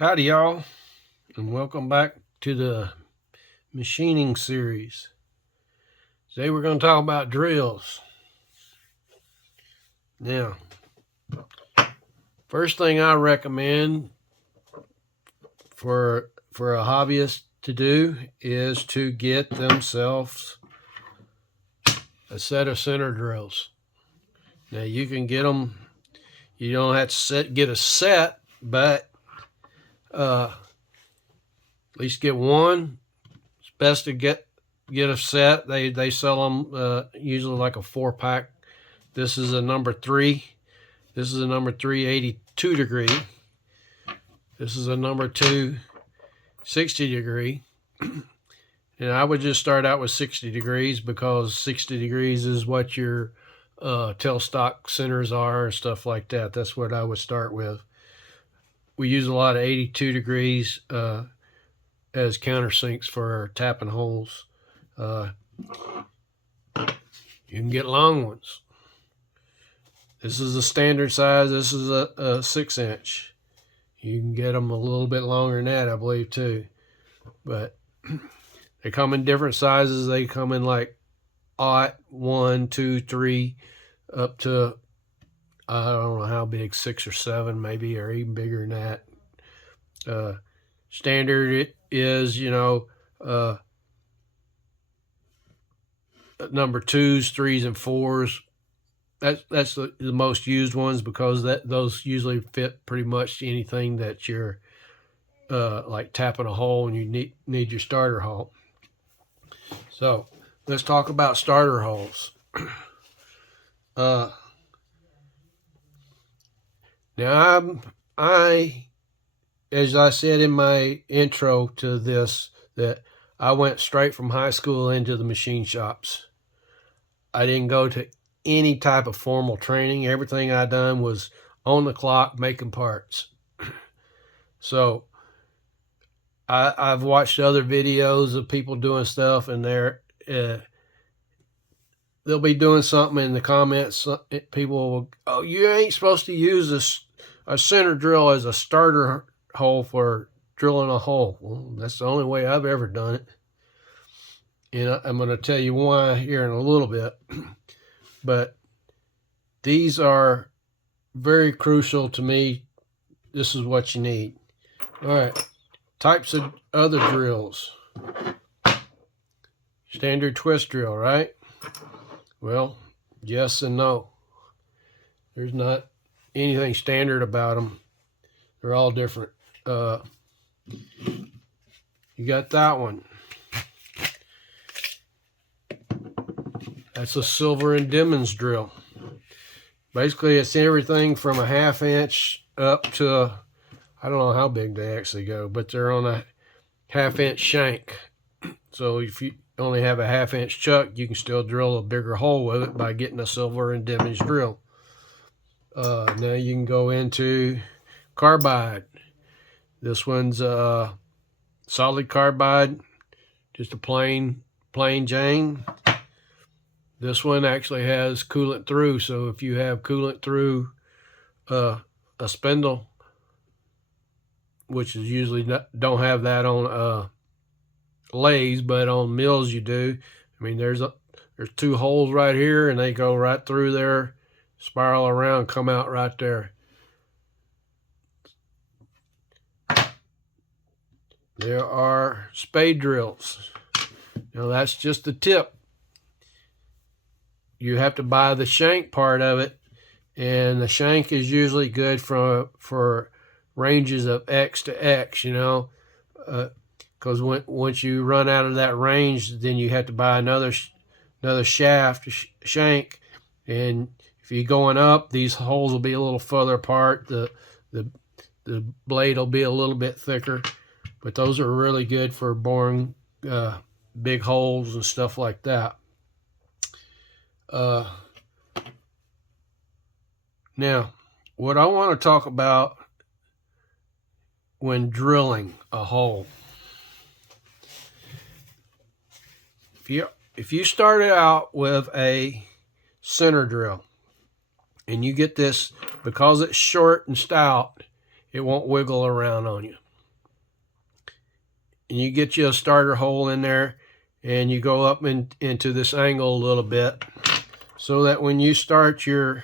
Howdy y'all, and welcome back to the machining series. Today we're going to talk about drills. Now, first thing I recommend for a hobbyist to do is to get themselves a set of center drills. Now you can get them, you don't have to get a set, but at least get one. It's best to get a set. They sell them usually like a 4-pack. This is a number 3. This is a number 3 82 degree. This is a number 2 60 degree. And I would just start out with 60 degrees because 60 degrees is what your tailstock centers are and stuff like that. That's what I would start with. We use a lot of 82 degrees as countersinks for tapping holes. You can get long ones. This is a standard size. This is a 6-inch. You can get them a little bit longer than that, I believe, too. But they come in different sizes. They come in like 1, 2, 3, up to I don't know how big, 6 or 7 maybe, or even bigger than that. Standard it is, number 2s, 3s, and 4s. That's the most used ones because those usually fit pretty much anything that you're like tapping a hole and you need your starter hole. So let's talk about starter holes. Now, as I said in my intro to this, that I went straight from high school into the machine shops. I didn't go to any type of formal training. Everything I done was on the clock making parts. So I've watched other videos of people doing stuff, and they'll be doing something in the comments. People will, oh, you ain't supposed to use a center drill as a starter hole for drilling a hole. Well, that's the only way I've ever done it. And I'm going to tell you why here in a little bit. But these are very crucial to me. This is what you need. All right. Types of other drills. Standard twist drill, right? Well, yes and no. There's not anything standard about them. They're all different. You got that one. That's a Silver and Demons drill. Basically, it's everything from a 1/2 inch up to, I don't know how big they actually go, but they're on a 1/2 inch shank. So if you only have a 1/2 inch chuck, you can still drill a bigger hole with it by getting a Silver and Demons drill. Now you can go into Carbide. This one's solid carbide, just a plain Jane. This one actually has coolant through, so if you have coolant through a spindle, which is usually don't have that on lathes, but on mills you do. I mean, there's 2 holes right here, and they go right through there, spiral around, come out right there. There are spade drills. Now that's just the tip. You have to buy the shank part of it, and the shank is usually good for ranges of X to X, because once you run out of that range, then you have to buy another shank, and if you're going up, these holes will be a little further apart. The blade will be a little bit thicker, but those are really good for boring big holes and stuff like that. Now, what I want to talk about when drilling a hole. If you started out with a center drill and you get this, because it's short and stout, it won't wiggle around on you. and you get you a starter hole in there, and you go up into this angle a little bit, so that when you start your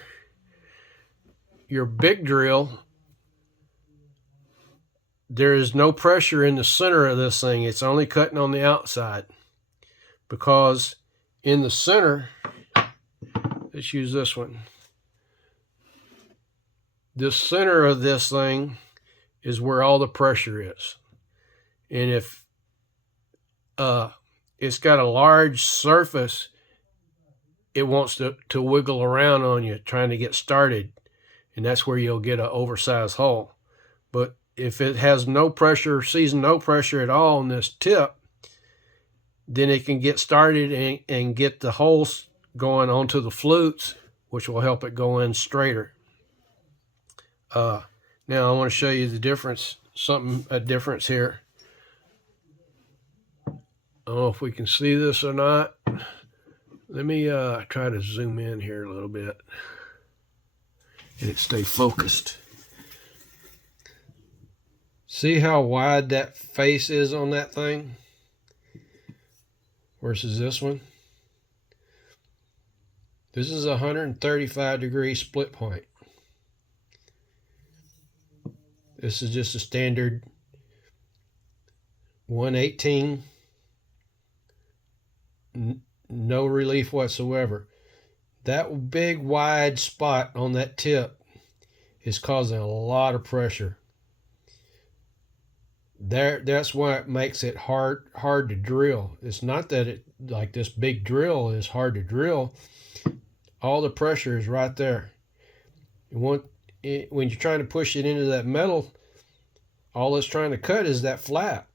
big drill, there is no pressure in the center of this thing. It's only cutting on the outside, because in the center, let's use this one. The center of this thing is where all the pressure is. And if it's got a large surface, it wants to wiggle around on you trying to get started. And that's where you'll get an oversized hole. But if it has no pressure, sees no pressure at all on this tip, then it can get started and get the holes going onto the flutes, which will help it go in straighter. Now I want to show you the difference, a difference here. I don't know if we can see this or not. Let me try to zoom in here a little bit and it stay focused. See how wide that face is on that thing versus this one? This is a 135-degree split point. This is just a standard 118, no relief whatsoever. That big wide spot on that tip is causing a lot of pressure. That's why it makes it hard to drill. It's not that it, like this big drill is hard to drill. All the pressure is right there. When you're trying to push it into that metal, all it's trying to cut is that flat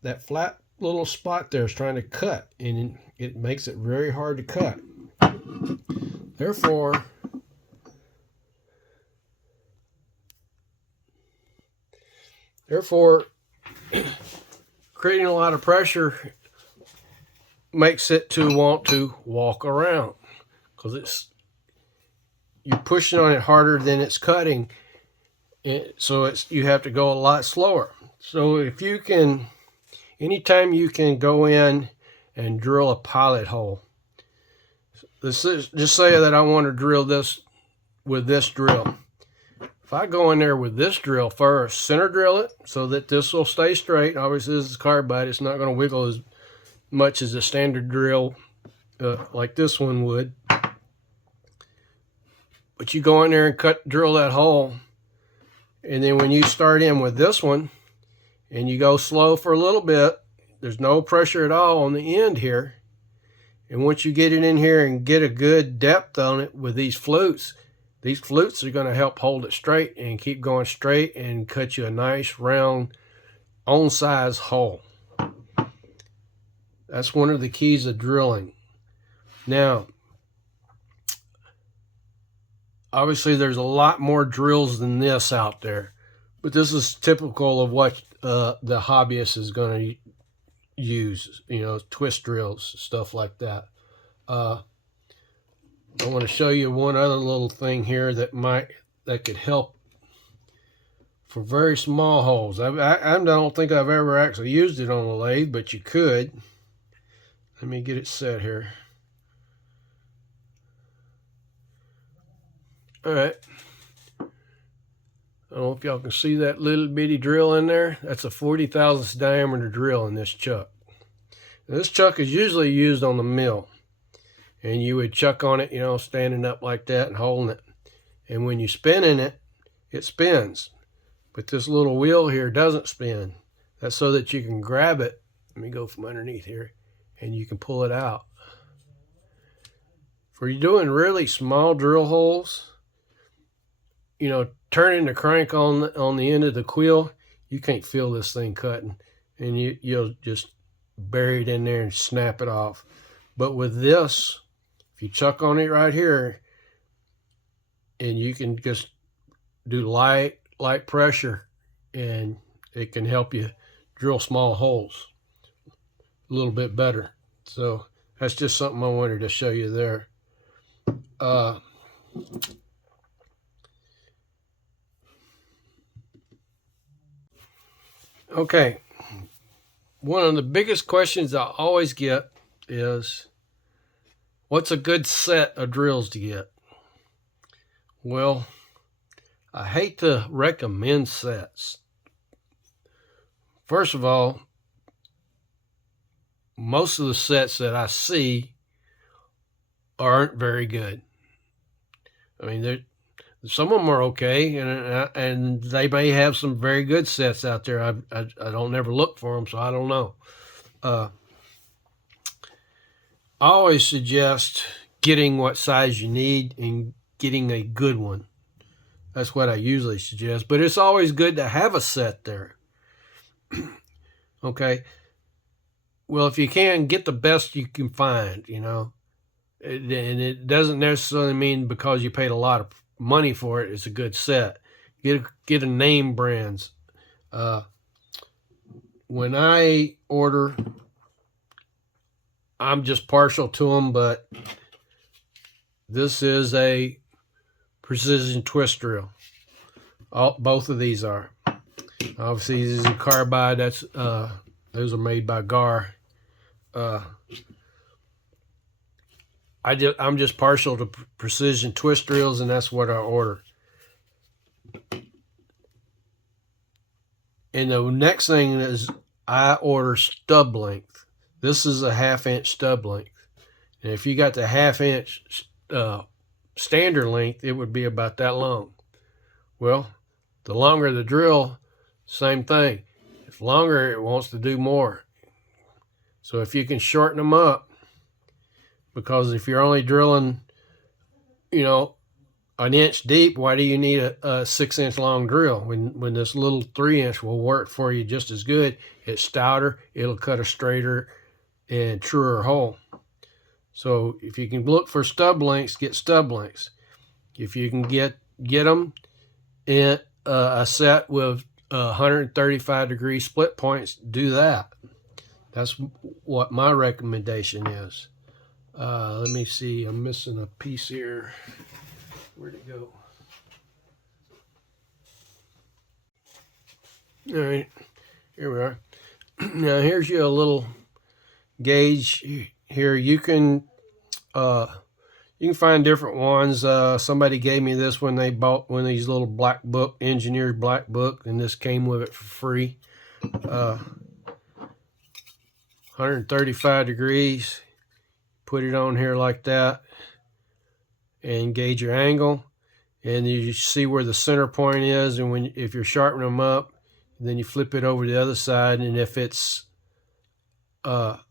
little spot there is trying to cut, and it makes it very hard to cut. Therefore, creating a lot of pressure makes it to want to walk around, because you're pushing on it harder than it's cutting, so you have to go a lot slower. So if you can, anytime you can go in and drill a pilot hole, this is just say that I want to drill this with this drill. If I go in there with this drill first, center drill it so that this will stay straight. Obviously this is carbide, it's not going to wiggle as much as a standard drill like this one would. But you go in there and drill that hole, and then when you start in with this one and you go slow for a little bit, there's no pressure at all on the end here. And once you get it in here and get a good depth on it with these flutes are going to help hold it straight and keep going straight and cut you a nice round on size hole. That's one of the keys of drilling. Now, obviously there's a lot more drills than this out there, but this is typical of what the hobbyist is going to use, twist drills, stuff like that. I want to show you one other little thing here that could help for very small holes. I don't think I've ever actually used it on a lathe, but you could. Let me get it set here. All right. I don't know if y'all can see that little bitty drill in there. That's a 40 thousandths diameter drill in this chuck. Now, this chuck is usually used on the mill, and you would chuck on it, standing up like that and holding it. And when you spin in it, it spins. But this little wheel here doesn't spin. That's so that you can grab it. Let me go from underneath here, and you can pull it out. For you doing really small drill holes, turning the crank on the end of the quill, you can't feel this thing cutting, and you'll just bury it in there and snap it off. But with this, if you chuck on it right here, and you can just do light pressure, and it can help you drill small holes a little bit better. So that's just something I wanted to show you there. Okay, one of the biggest questions I always get is, what's a good set of drills to get? Well, I hate to recommend sets. First of all, most of the sets that I see aren't very good. I mean, some of them are okay, and they may have some very good sets out there. I don't never look for them, so I don't know. I always suggest getting what size you need and getting a good one. That's what I usually suggest. But it's always good to have a set there. Okay. Well, if you can, get the best you can find, you know. And it doesn't necessarily mean because you paid a lot of money for it, it's a good set. Get a name brands. When I order, I'm just partial to them, but this is a precision twist drill. Both of these are. Obviously, this is a Carbide. Those are made by Gar. I'm just partial to precision twist drills, and that's what I order. And the next thing is I order stub length. This is a 1/2 inch stub length. And if you got the 1/2 inch standard length, it would be about that long. Well, the longer the drill, same thing. If longer, it wants to do more. So if you can shorten them up, because if you're only drilling, you know, an inch deep, why do you need a 6 inch long drill when this little 3 inch will work for you just as good? It's stouter, it'll cut a straighter and truer hole. So if you can look for stub lengths, get stub lengths. If you can get them in a set with 135-degree split points, do that. That's what my recommendation is. Let me see, I'm missing a piece here. Where'd it go? All right, here we are. Now here's you a little gauge here. You can find different ones. Somebody gave me this when they bought one of these little black book, engineered black book, and this came with it for free. 135 degrees. Put it on here like that and gauge your angle, and you see where the center point is, and if you're sharpening them up, then you flip it over to the other side, and if it's not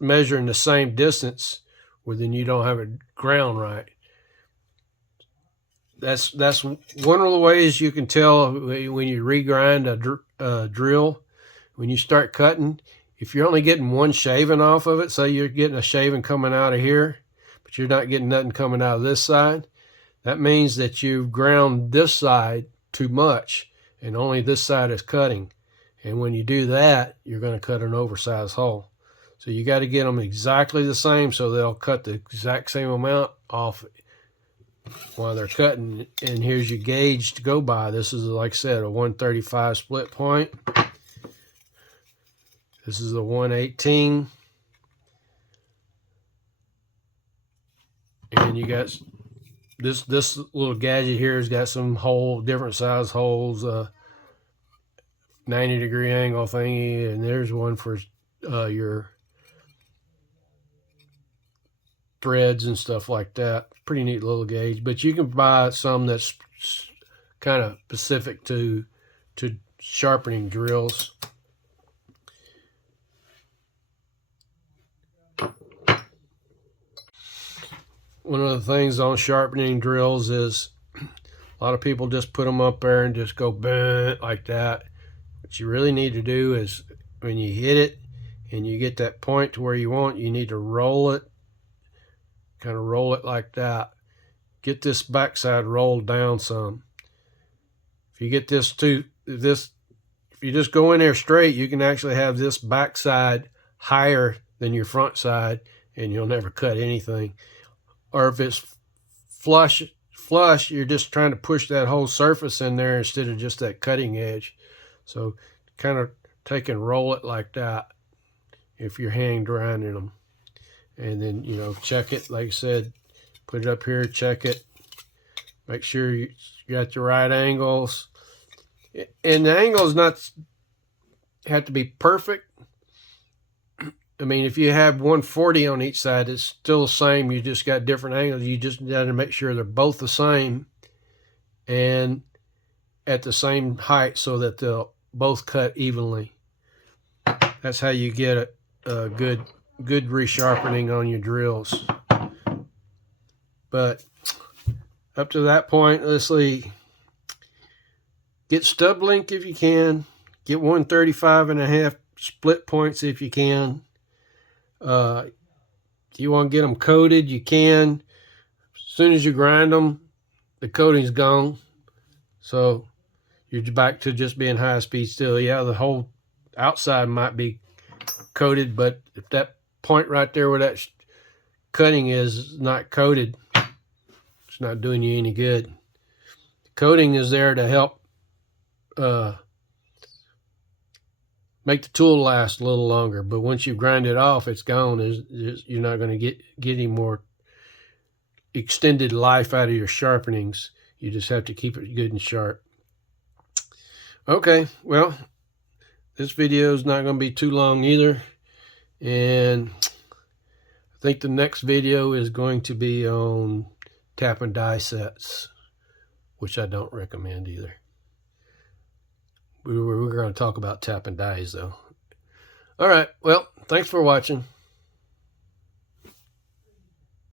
measuring the same distance, well, then you don't have it ground right. That's one of the ways you can tell when you regrind a drill. When you start cutting, if you're only getting one shaving off of it, say you're getting a shaving coming out of here, but you're not getting nothing coming out of this side, that means that you've ground this side too much and only this side is cutting. And when you do that, you're going to cut an oversized hole. So you got to get them exactly the same so they'll cut the exact same amount off while they're cutting. And here's your gauge to go by. This is, like I said, a 135 split point. This is the 118. And you got this little gadget here has got some different size holes, 90-degree angle thingy, and there's one for your threads and stuff like that. Pretty neat little gauge, but you can buy some that's kind of specific to sharpening drills. One of the things on sharpening drills is a lot of people just put them up there and just go bang like that. What you really need to do is when you hit it and you get that point to where you want, you need to roll it, kind of roll it like that. Get this backside rolled down some. If you get if you just go in there straight, you can actually have this backside higher than your front side and you'll never cut anything. Or if it's flush, you're just trying to push that whole surface in there instead of just that cutting edge. So kind of take and roll it like that if you're hand grinding them. And then, you know, check it, like I said, put it up here, check it, make sure you got the right angles. And the angles not have to be perfect. I mean, if you have 140 on each side, it's still the same. You just got different angles. You just got to make sure they're both the same and at the same height so that they'll both cut evenly. That's how you get a good resharpening on your drills. But up to that point, let's see. Get stub length if you can. Get 135.5 split points if you can. If you want to get them coated, you can. As soon as you grind them, the coating's gone. So you're back to just being high speed still. Yeah, the whole outside might be coated, but if that point right there where that cutting is not coated, it's not doing you any good. The coating is there to help make the tool last a little longer, but once you grind it off, it's gone. You're not going to get any more extended life out of your sharpenings. You just have to keep it good and sharp. Okay, well, this video is not going to be too long either, and I think the next video is going to be on tap and die sets, which I don't recommend either. We're going to talk about tap and dies though. All right, well, thanks for watching.